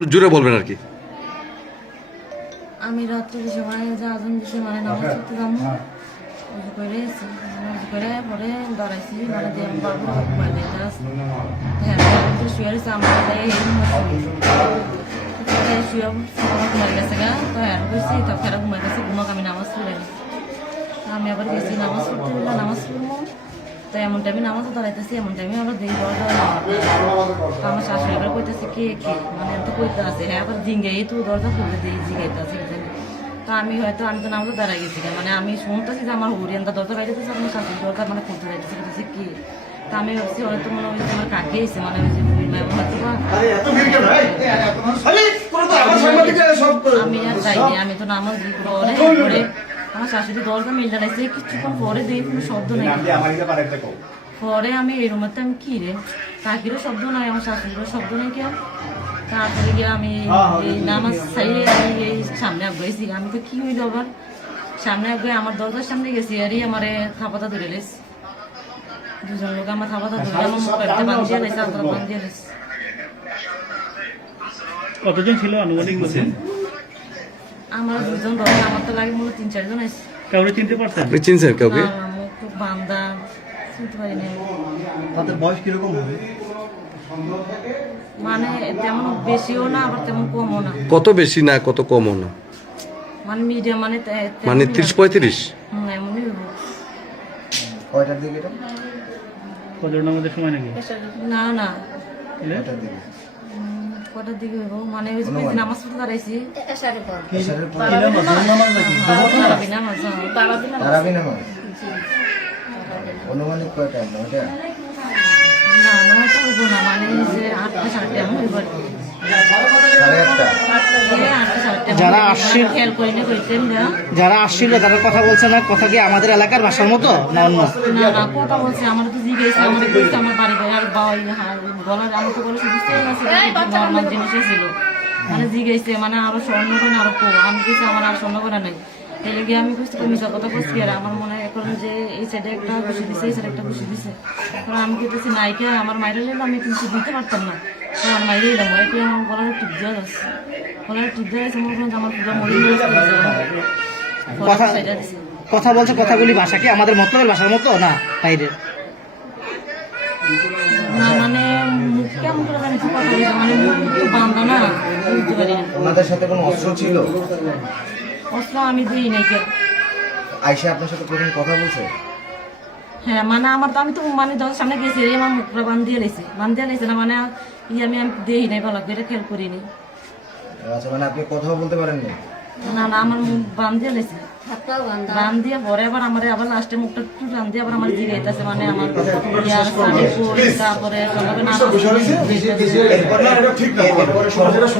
জোরে বলবেন আর কি। আমি রাত্রে সময় যা আজান দিছে মানে নামাজ পড়তে যাবো উজু করে উজু করে পরে দাঁড়াইছি মানে দিয়ে আমি বাবু ঘুমাই দিতে আসি হ্যাঁ শুয়ে রয়েছে আমার শুয়ে ঘুমাই গেছে গা তো হ্যাঁ বুঝছি তো ফেরা ঘুমাই গেছে ঘুমাক আমি নামাজ পড়ে আমি আবার গেছি নামাজ পড়তে বললাম নামাজ পড়বো তো এমন টাইমে নামাজও দাঁড়াইতেছি এমন টাইমে আমরা দিই দরজা আমার শাশুড়ি এবার কইতেছে কে মানে তো কইতে আছে হ্যাঁ আবার জিঙ্গাই তো দরজা খুলে দিই জিগাইতে আছে তো আমি তো নামাজও দাঁড়াই গেছি মানে আমি শুনতেছি যে আমার হরিয়ানটা দরজা বাইরেতেছে আমার শাশুড়ি দরজা মানে খুলতে যাইতেছে কি তা আমি ভাবছি হয়তো মনে হয় আমার কাকে এসে মানে ওই যে হয়তো আমি আর যাইনি আমি তো নামাজ পরে আমার শাশুড়ি দরজা মিল দাঁড়াইছে কিছুক্ষণ পরে দেখি কোনো শব্দ নেই পরে আমি এই রুমেতে আমি কি রে কাকিরও শব্দ নাই আমার শাশুড়িরও শব্দ নেই কেন তারপরে গিয়ে আমি এই নামাজ সাইডে আমি এই সামনে আগাইছি আমি তো কি হইল আবার সামনে আগে আমার দরজার সামনে গেছি আরই আমারে থাপাতা ধরে লেস দুজন লোক আমার থাপাতা ধরে আমার মুখে বাঁধিয়ে লেছে আন্তর বাঁধিয়ে লেছে। কতজন ছিল আনুমানিক বলছেন? আমার দুজন ধরে আমার তো লাগে মূলত 3-4 জন আছে। কাউকে চিনতে পারছেন? আপনি চিনছেন কাউকে? খুব বান্দা চিনতে পারি না। তাদের বয়স কিরকম হবে? মানে তেমন বেশিও না আবার তেমন কমও না। কত বেশি না কত কমও না মানে মিডিয়াম মানে 30-35 এমনই হবো। কয়টার দিকে এটা? কতজনের মধ্যে সময় নাকি? না না কয়টার দিকে? কটার দিকে হইব মানে ওই যে নামাজ পড়তে দাঁড়াইছি এশারের পর? তারাবি নামাজ তারাবি নামাজ? অনুমানিক কয়টা? 9টা? না 9টা হইব না মানে যে 8টা 8:30 এমন হইব আর কি। 8:30? যারা আসছিল খেয়াল করি না কইতেন না যারা আসছিল তাদের কথা বলছে না, কথা কি আমাদের এলাকার ভাষার মতো না অন্য? না না কথা বলছে আমার তো জিজ্ঞেস আমার বলছে আমার বাড়ি বাড়ি আর বাই গলার আমি তো বলে বুঝতে পারছি নর্মাল জিনিসই ছিল মানে জিজ্ঞেসে মানে আরো স্বর্ণ করে আরো কো আমি কিছু আমার আর স্বর্ণ করে নাই তাহলে গিয়ে আমি বুঝতে পারি মিশা কথা বলছি আর আমার মনে হয় এখন যে এই সাইডে একটা খুশি দিছে এই সাইডে একটা খুশি দিছে কারণ আমি কিন্তু নাইকে আমার মাইরে নিলে আমি কিন্তু দিতে পারতাম না আমার মাইরে এলাম এতে আমার গলার টিপ দেওয়া যাচ্ছে গলার টিপ দেওয়া যাচ্ছে মনে করেন আমার পুরো কথা কথা বলছে, কথাগুলি ভাষা কি আমাদের মতলবের ভাষার মতো না বাইরের? না মানে মুখ কেমন করে জানি কথা বলছে মানে মুখ তো বান্ধা না বুঝতে পারি না। ওনাদের সাথে কোনো অস্ত্র ছিল? অস্ত্র আমি দিই নাই কেন। আয়শা আপনার সাথে প্রথম কথা বলছে? হ্যাঁ মানে আমার তো আমি তো মানে দরজার সামনে গেছি আমার মুখটা বান্ধিয়ে লেছে না মানে আমি দিই নাই ভালো করে খেয়াল করিনি। আচ্ছা, মানে আপনি কথাও বলতে পারেননি? না না আমার মুখ বান্ধিয়ে লেছে বান্ধিয়ে পরে আবার আমার আবার লাস্টে মুখটা একটু বান্ধিয়ে আবার আমার জিগাইতেছে মানে আমার ইয়ার সাথে তারপরে সবাই না এরপরে সর্বশেষ